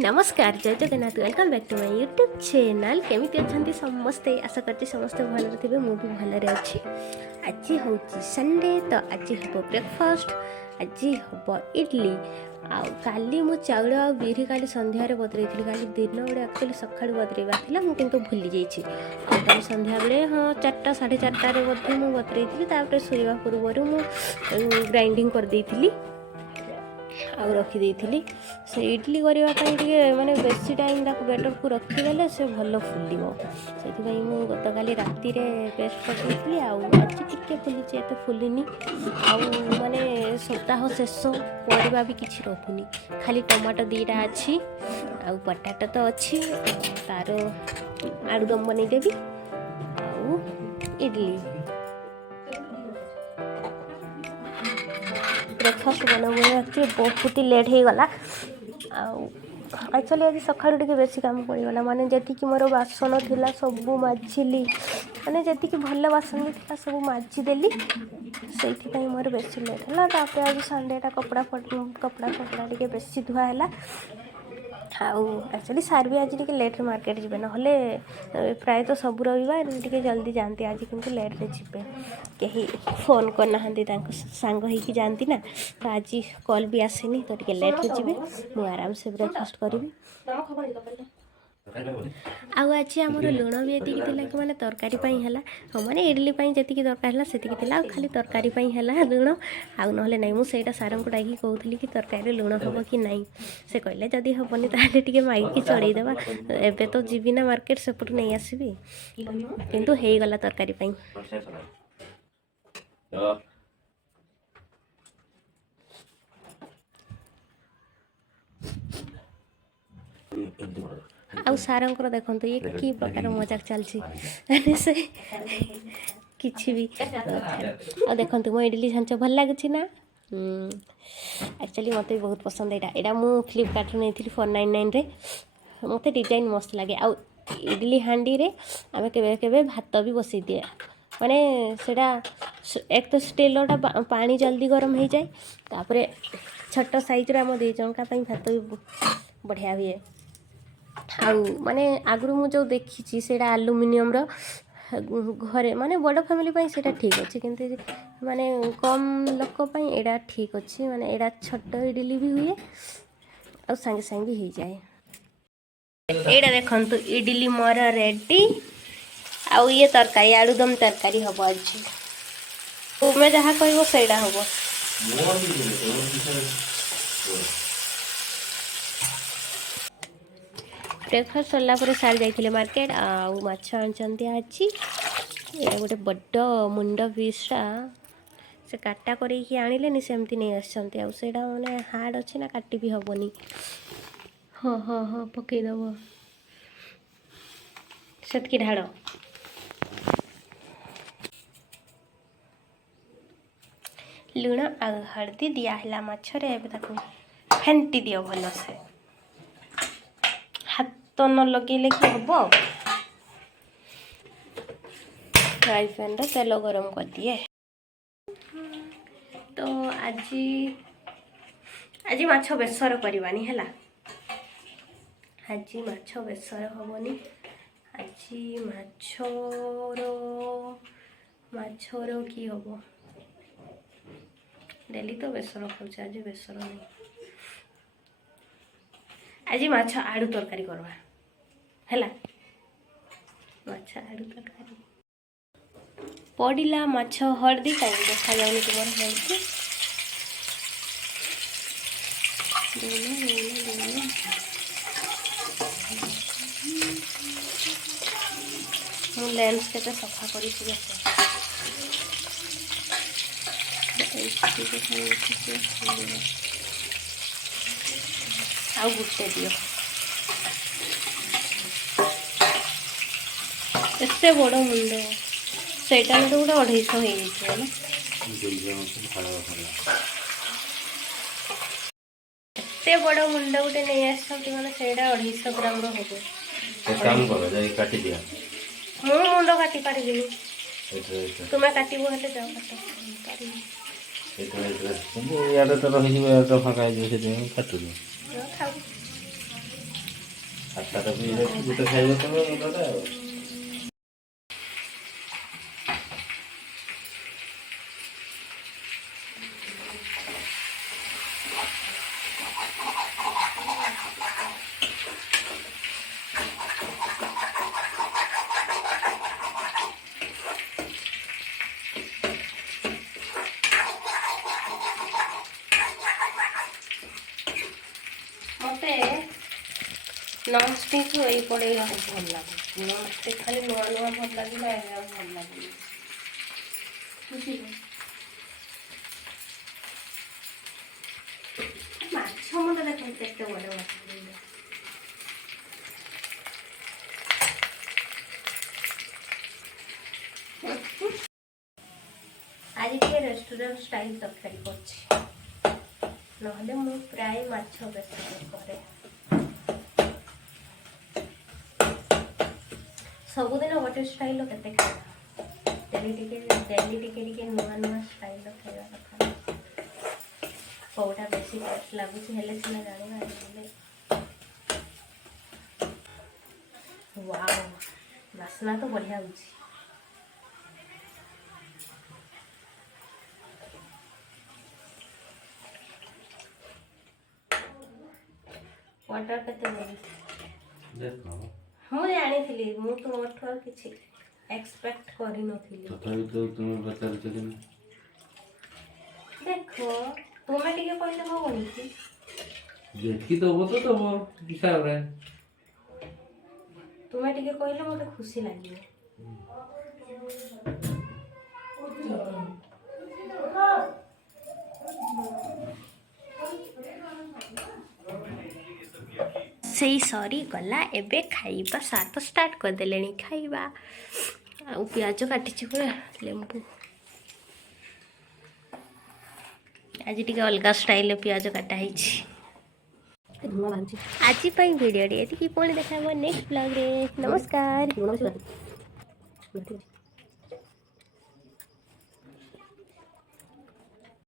नमस्कार जय Jagannath welcome back to my YouTube channel केमिति अच्छा समस्ते आशा करते समस्ते भल थे मुझे भलरे अच्छी आज हूँ संडे तो आज हम ब्रेकफास्ट आज हम इडली आली मु चाउल आ बिरी का सन्धार बदल खाली दिन गुड़े एक्चुअली सका बदलवा मुझे भूली जाइए सन्ध्या बेले हाँ 4टा 4:30 मुझे बदल शोवा पूर्व मुझे ग्राइंडिंग करदे आउ रखी से इडली करने माने बेसी टाइम बेटर को रखीदे से भल फुल से गत काली राति पेस्ट करदी आज टिके फुली एत फुलनी माने सप्ताह शेष परिबा भी किसी रखुनी खाली टमाटो 2टा अच्छी आ पटाटो तो अच्छी तार आलुदम बनईदेवी आउ इडली ब्रेकफास्ट बनवे बहुत ही लेट हो गला एक्चुअली आज सका बेसी काम पड़गला माने जी मोर बासन थिला सब माजिली माने जी भल बासन भी था सब माजिदेली से मोर बेसी लेट है आज संडेटा कपड़ा फपड़ा टे बेसी धुआला एक्चुअली सार भी आज टे लेट मार्केट जी ना प्राय तो सब रविवार टे जल्दी जाती आज किंतु लेट रे जी कहीं फोन करना सांग होगी जाती ना तो आज कॉल भी आसनी तो टे लेट रे जी मुझे आराम से ब्रेकफास्ट करी आज आम लुण भी ये कि मैंने तरकारी है मैंने इडली जी दरकार से खाली तरकारी है लुण आउ ना ना मुझे सार को डाक कहूली कि तरकारी लुण हम कि ना से कहले जदि हेनी ताले टे मागिकी चढ़ईदेवा एबे तो जीवी ना मार्केट सेपटू नहीं आसबि किंतु हो गला तरकारी आउ सारंकर देखो ये कि प्रकार मजाक चलती से किसी भी आ देखो मो इडली छांच भल लगुच ना एक्चुअली मत भी बहुत पसंद यहाँ मुझे फ्लिपकार्ट नहीं थी 499 रे मत डिजाइन मस्त लगे आ इडली हांडी रे आम के भात भी बसई दिए माने सेटा एक तो स्टीलटा पानी जल्दी गरम हो जाए तापर छोट साइज आम 2 जणका भात भी बढ़िया हुए आउ माने आगु मुझे देखी से आलुमिनियम घरे माने बड़ फैमिली से ठीक अच्छे किंतु माने कम लोक एटा ठीक अच्छे माने एटा छोट इडली भी हुए और सांगे सांगे भी हो जाए एटा देखंतु इडली मोर रेडी आउ ये तरकारी आलुदम तरकारी हम आज तुम्हें जहाँ कह सहीटा हम ब्रेकफास्ट सरला सार जाइए मार्केट आउ माछ आनी आज ये गोटे बड़ मुंड पीसटा से काटा करके आनिले सेमती नहीं आसछन्ते आउ सेटा माने हार्ड अच्छे ना काटी भी हेनी हाँ हाँ हाँ पकईदेव सेतकी ढाड़ लुण आ हल्दी दिहला मछरे फेंटी दियो भल से हाथ न लगे कि हम फ्राई पैन रे तेल गरम कर दिए तो आज माछ बेसर करवानी है आज माछ बेसर हेनी आज माछर कि हम डेली तो बेसर खाऊँ आज बेसर नहीं आज माछ आलू तरकारी करवा है माछ आलू तरकारी पड़ा माछ हल्दी कहीं देखा जाऊनी तुम हल्दी मु लेंस के सफा कर आउ गुटे दियो एते बड़ मुंड सेटा तो गोटे 250 हो एते बड़ मुंड गोटे नहीं आसती मैंने से 250 ग्राम हम मु मुंड काटी पारि तुम्हें काटो हेल्ले जाओ काट तो रही फाँका काटुनी ଭାତଟା ବି ଗୋଟେ ଖାଇବ ତମେ ମୁଣ୍ଡଟା ଆଉ। ମତେ ନନଷ୍ଟିକ୍ ଏଇ ପଡ଼େଇ ଭଲ ଲାଗୁଛି। ନନଷ୍ଟିକ୍ ଖାଲି ନୂଆ ନୂଆ ଭଲ ଲାଗିଲା, ଏବେ ଆଉ ଭଲ ଲାଗୁନି। ବୁଝିଲେ? ମାଛ ମୁଣ୍ଡ ଦେଖନ୍ତୁ କେତେ ବଡ଼ ମାଛ ମୁଣ୍ଡ। ଆଜି ଟିକେ ରେଷ୍ଟୁରାଣ୍ଟ ଷ୍ଟାଇଲ ତରକାରୀ କରୁଛି, ନହେଲେ ମୁଁ ପ୍ରାୟ ମାଛ ବେସର କରେ। ସବୁଦିନ ଗୋଟେ ଷ୍ଟାଇଲ କେତେ ଖାଇବା, ଡେଲି ଟିକେ ନୂଆ ନୂଆ ଷ୍ଟାଇଲ ଖାଇବା କଥା। କୋଉଟା ବେଶୀ ଟେଷ୍ଟ ଲାଗୁଛି ହେଲେ ସିନା ଜାଣିବା। ହେଲେ ୱାଓ, ବାସ୍ନା ତ ବଢ଼ିଆ ହେଉଛି। ଅର୍ଡ଼ର କେତେ ଦେଖ ମୁଁ ଜାଣିଥିଲି, ମୁଁ ତୁମଠୁ ଆଉ କିଛି ଏକ୍ସପେକ୍ଟ କରିନଥିଲି। ତଥାପି ତ ତୁମେ ପଚାରୁଛ କି ନା? ଦେଖ ତୁମେ ଟିକେ କହିଲେ ହବନି କି? ଦେଖି ଦବ ତ ତମ ହିସାବରେ। ତୁମେ ଟିକେ କହିଲେ ମୋତେ ଖୁସି ଲାଗିବ। ସେଇ ସରିଗଲା, ଏବେ ଖାଇବା ସାର ତ ଷ୍ଟାର୍ଟ କରିଦେଲେଣି। ଖାଇବା ଆଉ ପିଆଜ କାଟିଛି ପୁରା, ଲେମ୍ବୁ। ଆଜି ଟିକେ ଅଲଗା ଷ୍ଟାଇଲରେ ପିଆଜ କାଟା ହେଇଛି। ଆଜି ପାଇଁ ଭିଡ଼ିଓଟି ଏତିକି, ପୁଣି ଦେଖା ହେବ ନେକ୍ସଟ ବ୍ଲଗରେ। ନମସ୍କାର।